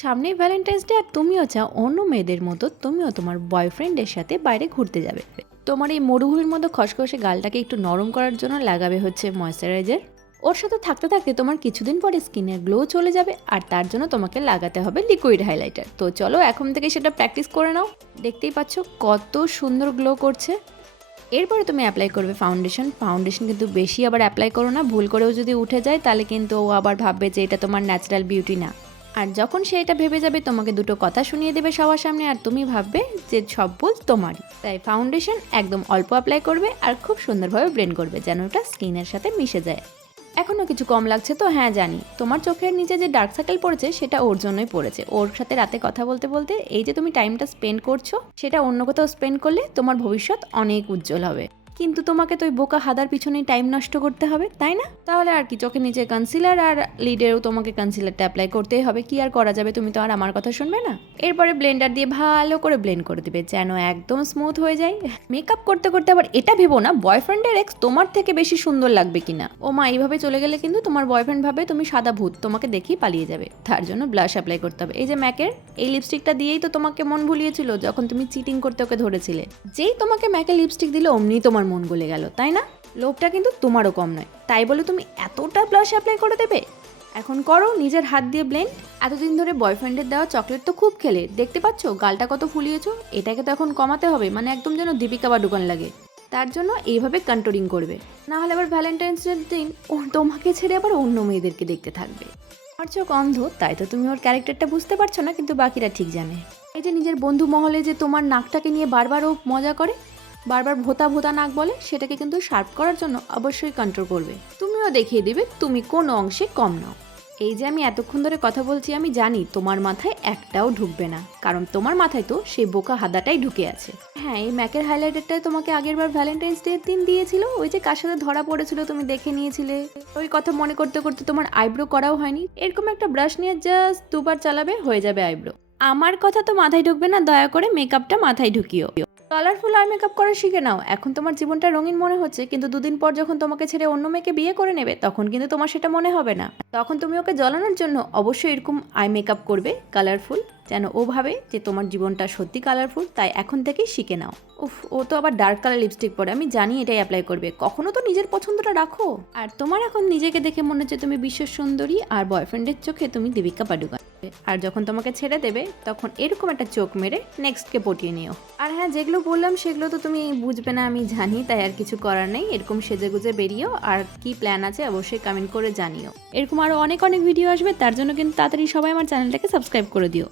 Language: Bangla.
সামনেই ভ্যালেন্টাইন্স ডে আর তুমিও চাও অন্য মেয়েদের মতো তুমিও তোমার বয়ফ্রেন্ডের সাথে বাইরে ঘুরতে যাবে। তোমার এই মরুভূমির মতো খসখসে গালটাকে একটু নরম করার জন্য লাগাবে হচ্ছে ময়শ্চারাইজার। ওর সাথে থাকতে থাকতে তোমার কিছুদিন পরে স্কিনের গ্লো চলে যাবে, আর তার জন্য তোমাকে লাগাতে হবে লিকুইড হাইলাইটার। তো চলো এখন থেকে সেটা প্র্যাকটিস করে নাও। দেখতেই পাচ্ছ কত সুন্দর গ্লো করছে। এরপরে তুমি অ্যাপ্লাই করবে ফাউন্ডেশন। ফাউন্ডেশন কিন্তু বেশি আবার অ্যাপ্লাই করো না, ভুল করেও যদি উঠে যায় তাহলে কিন্তু ও আবার ভাববে যে এটা তোমার ন্যাচারাল বিউটি না। আর যখন সে এটা ভেবে যাবে তোমাকে দুটো কথা শুনিয়ে দেবে সবার সামনে, আর তুমি ভাববে যে সব ভুল তোমারই। তাই ফাউন্ডেশন একদম অল্প অ্যাপ্লাই করবে আর খুব সুন্দরভাবে ব্লেন্ড করবে যেন ওটা স্কিনের সাথে মিশে যায়। এখনও কিছু কম লাগছে তো? হ্যাঁ জানি, তোমার চোখের নিচে যে ডার্ক সার্কেল পড়েছে সেটা ওর জন্যই পড়েছে। ওর সাথে রাতে কথা বলতে বলতে এই যে তুমি টাইমটা স্পেন্ড করছো সেটা অন্য কোথাও স্পেন্ড করলে তোমার ভবিষ্যৎ অনেক উজ্জ্বল হবে। কিন্তু তোমাকে তো ওই বোকা হাদার পিছনেই টাইম নষ্ট করতে হবে, তাই না? তাহলে আর কি, চোখের নিচে কনসিলার আর লিডেরও তোমাকে কনসিলারটা অ্যাপ্লাই করতেই হবে। কি আর করা যাবে, তুমি তো আর আমার কথা শুনবে না। এরপরে ব্লেন্ডার দিয়ে ভালো করে ব্লেন্ড করে দিবে যেন একদম স্মুথ হয়ে যায়। মেকআপ করতে করতে আবার এটা ভেবো না বয়ফ্রেন্ডের এক্স তোমার থেকে বেশি সুন্দর লাগবে কিনা। ও মা, এইভাবে চলে গেলে কিন্তু তোমার বয়ফ্রেন্ড ভাবে তুমি সাদা ভূত, তোমাকে দেখেই পালিয়ে যাবে। তার জন্য ব্লাশ অ্যাপ্লাই করতে হবে। এই যে ম্যাকের এই লিপস্টিকটা দিয়েই তো তোমাকে মন ভুলিয়েছিল যখন তুমি চিটিং করতে ওকে ধরেছিলে। যেই তোমাকে ম্যাকের লিপস্টিক দিলে অমনি তোমার মন গলে গেল, তাই না? লোভটা কিন্তু তোমারও কম নয়, তাই বলে তুমি এতটা ব্লাশ অ্যাপ্লাই করে দেবে? এখন করো নিজের হাত দিয়ে ব্লেন্ড। এতদিন ধরে বয়ফ্রেন্ডের দেওয়া চকলেট তো খুব খেলে, দেখতে পাচ্ছ গালটা কত ফুলিয়েছো। এটাকে তো এখন কমাতে হবে, মানে একদম যেন দীপিকা পাডুকোন লাগে। তার জন্য এইভাবে কন্ট্রোলিং করবে, না হলে আবার ভ্যালেন্টাইন্স ডের দিন ও তোমাকে ছেড়ে আবার অন্য মেয়েদেরকে দেখতে থাকবে। আর চোখ অন্ধ, তাই তো তুমি ওর ক্যারেক্টারটা বুঝতে পারছো না, কিন্তু বাকিরা ঠিক জানে। এই যে নিজের বন্ধু মহলে যে তোমার নাকটাকে নিয়ে বারবার ও মজা করে, বারবার ভোতা ভোতা নাক বলে, সেটাকে কিন্তু শার্প করার জন্য অবশ্যই কন্ট্রোল করবে। তুমিও দেখিয়ে দিবে তুমি কোন অংশে কম নাও। এই যে আমি এতক্ষণ ধরে কথা বলছি, আমি জানি তোমার মাথায় একটাও ঢুকবে না, কারণ তোমার মাথায় তো সেই বোকা হাদাটাই ঢুকে আছে। হ্যাঁ, এই ম্যাকের হাইলাইটারটাই তোমাকে আগের বার ভ্যালেন্টাইন্স ডে দিন দিয়েছিল, ওই যে কার সাথে ধরা পড়েছিল তুমি দেখে নিয়েছিলে। ওই কথা মনে করতে করতে তোমার আইব্রো করাও হয়নি। এরকম একটা ব্রাশ নিয়ে জাস্ট দুবার চালাবে, হয়ে যাবে আইব্রো। আমার কথা তো মাথায় ঢুকবে না, দয়া করে মেকআপটা মাথায় ঢুকিও। কালারফুল আই মেকআপ করা শিখে নাও। এখন তোমার জীবনটা রঙিন মনে হচ্ছে, কিন্তু দুদিন পর যখন তোমাকে ছেড়ে অন্য মেয়েকে বিয়ে করে নেবে তখন কিন্তু তোমার সেটা মনে হবে না। তখন তুমি ওকে জ্বলানোর জন্য অবশ্যই এরকম আই মেকআপ করবে কালারফুল, যেন ও ভাবে যে তোমার জীবনটা সত্যি কালারফুল। তাই এখন থেকেই শিখে নাও। উফ, ও তো আবার ডার্ক কালার লিপস্টিক পরে, আমি জানি এটাই অ্যাপ্লাই করবে। কখনো তো নিজের পছন্দটা রাখো। আর তোমার এখন নিজেকে দেখে মনে হচ্ছে তুমি বিশ্ব সুন্দরী, আর বয়ফ্রেন্ডের চোখে তুমি দীপিকা পাডুকোন। আর যখন তোমাকে ছেড়ে দেবে তখন এরকম একটা চোখ মেরে নেক্সটকে পটিয়ে নিও। আর হ্যাঁ, যেগুলো বললাম সেগুলো তো তুমি বুঝবে না আমি জানি, তাই আর কিছু করার নেই। এরকম সেজেগুজে বেরিয়েও, আর কি প্ল্যান আছে অবশ্যই কমেন্ট করে জানিও। এরকম আরও অনেক অনেক ভিডিও আসবে, তার জন্য কিন্তু তাড়াতাড়ি সবাই আমার চ্যানেলটাকে সাবস্ক্রাইব করে দিও।